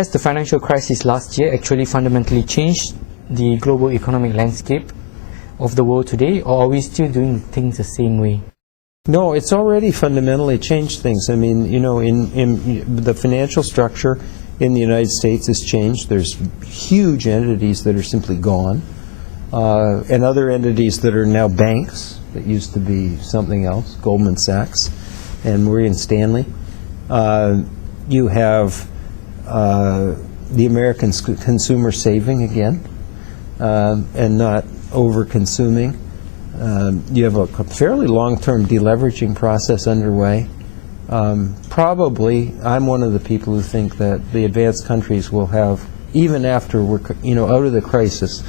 Has the financial crisis last year actually fundamentally changed the global economic landscape of the world today, or are we still doing things the same way? No, it's already fundamentally changed things. I mean, you know, in the financial structure in the United States has changed. There's huge entities that are simply gone, and other entities that are now banks that used to be something else, Goldman Sachs and Morgan Stanley. You have the American consumer saving again, and not over-consuming. You have a fairly long-term deleveraging process underway. Probably, I'm one of the people who think that the advanced countries will have, even after we're out of the crisis,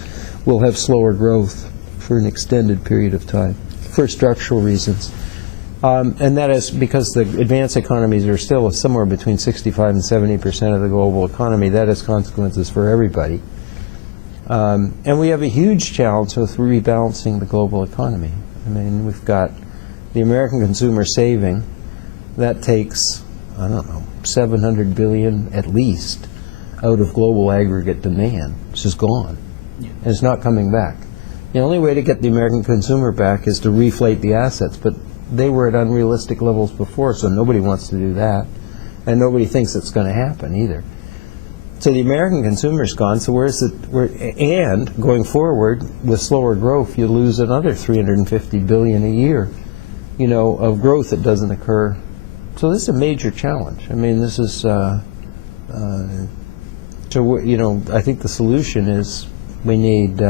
will have slower growth for an extended period of time for structural reasons. And that is because the advanced economies are still somewhere between 65 and 70% of the global economy. That has consequences for everybody. And we have a huge challenge with rebalancing the global economy. I mean, we've got the American consumer saving. That takes, I don't know, 700 billion at least out of global aggregate demand. It's just gone. Yeah. And it's not coming back. The only way to get the American consumer back is to reflate the assets, but they were at unrealistic levels before, so nobody wants to do that. And nobody thinks it's going to happen either. So the American consumer's gone, so and going forward, with slower growth, you lose another 350 billion a year, of growth that doesn't occur. So this is a major challenge. I mean, this is, I think the solution is we need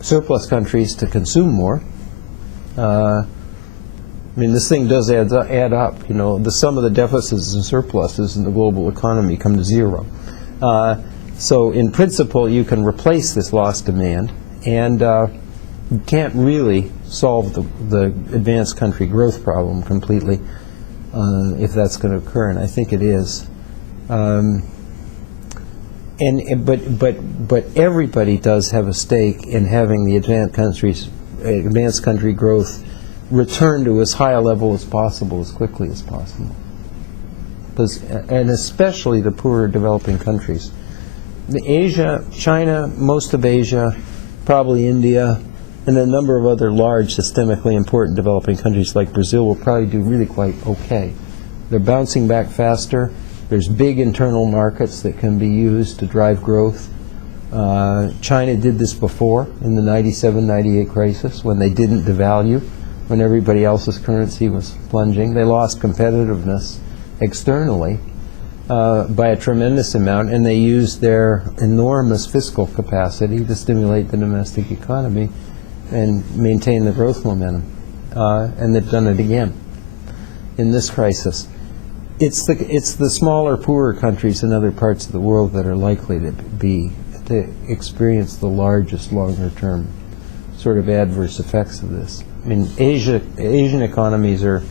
surplus countries to consume more. I mean, this thing does add up. The sum of the deficits and surpluses in the global economy come to zero. So in principle, you can replace this lost demand, and you can't really solve the advanced country growth problem completely if that's going to occur, and I think it is. But everybody does have a stake in having the advanced country growth return to as high a level as possible, as quickly as possible. And especially the poorer developing countries. Asia, China, most of Asia, probably India, and a number of other large systemically important developing countries like Brazil will probably do really quite okay. They're bouncing back faster. There's big internal markets that can be used to drive growth. China did this before in the 97-98 crisis when they didn't devalue, when everybody else's currency was plunging. They lost competitiveness externally by a tremendous amount, and they used their enormous fiscal capacity to stimulate the domestic economy and maintain the growth momentum. And they've done it again in this crisis. It's the smaller, poorer countries in other parts of the world that are likely to experience the largest, longer-term sort of adverse effects of this. I mean, Asian economies are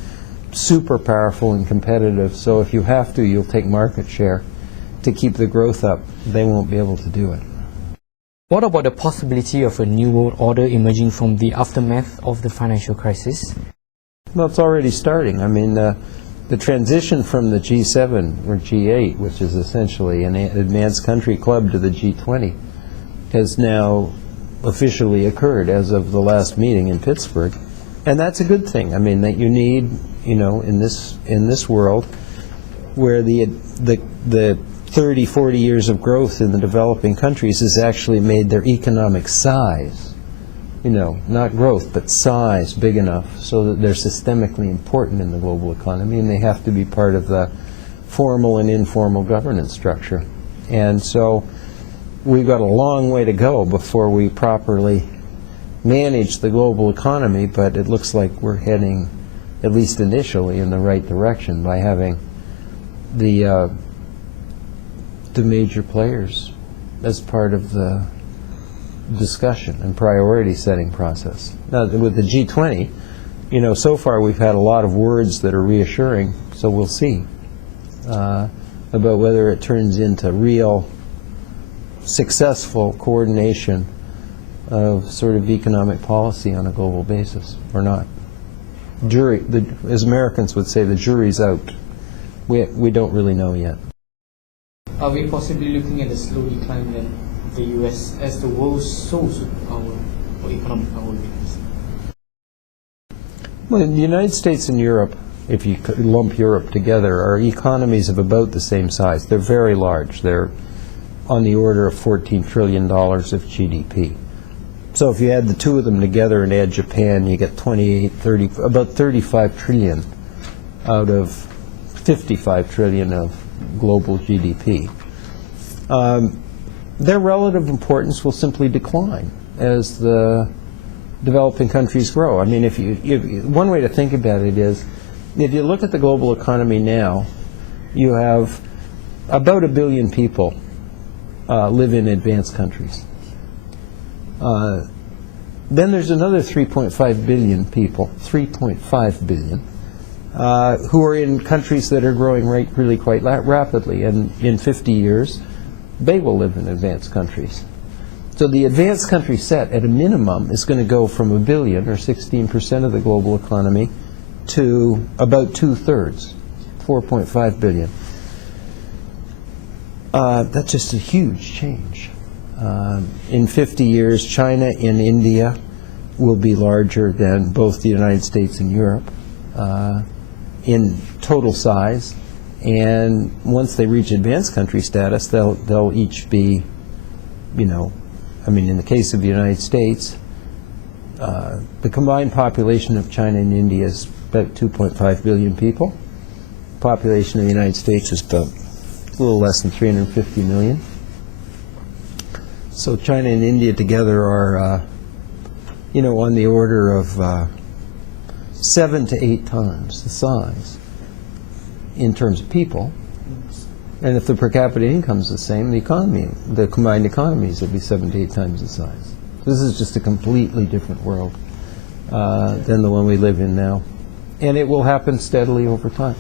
super powerful and competitive, so if you have to, you'll take market share to keep the growth up. They won't be able to do it. What about the possibility of a new world order emerging from the aftermath of the financial crisis? Well, it's already starting. I mean, the transition from the G7 or G8, which is essentially an advanced country club, to the G20 has now officially occurred as of the last meeting in Pittsburgh. And that's a good thing. I mean, that you need, in this world where the 30, 40 years of growth in the developing countries has actually made their economic size, not growth, but size big enough so that they're systemically important in the global economy, and they have to be part of the formal and informal governance structure. And so we've got a long way to go before we properly manage the global economy, but it looks like we're heading, at least initially, in the right direction by having the major players as part of the discussion and priority setting process. Now, with the G20, so far we've had a lot of words that are reassuring, so we'll see about whether it turns into real successful coordination of sort of economic policy on a global basis or not. As Americans would say, the jury's out. We don't really know yet. are we possibly looking at a slow decline in the US as the world's sole superpower or economic power becomes? Well, in the United States and Europe, if you lump Europe together, are economies of about the same size. They're very large. They're on the order of $14 trillion of GDP. So if you add the two of them together and add Japan, you get about 35 trillion out of 55 trillion of global GDP. Their relative importance will simply decline as the developing countries grow. I mean, one way to think about it is, if you look at the global economy now, you have about 1 billion people live in advanced countries. Then there's another 3.5 billion people, 3.5 billion, who are in countries that are growing really quite rapidly, and in 50 years, they will live in advanced countries. So the advanced country set, at a minimum, is going to go from 1 billion, or 16% of the global economy, to about 2/3, 4.5 billion. That's just a huge change. In 50 years, China and India will be larger than both the United States and Europe in total size. And once they reach advanced country status, they'll each be, I mean, in the case of the United States, the combined population of China and India is about 2.5 billion people. The population of the United States is about a little less than 350 million. So China and India together are, on the order of 7 to 8 times the size in terms of people. And if the per capita income is the same, the combined economies will be 7 to 8 times the size. This is just a completely different world than the one we live in now. And it will happen steadily over time.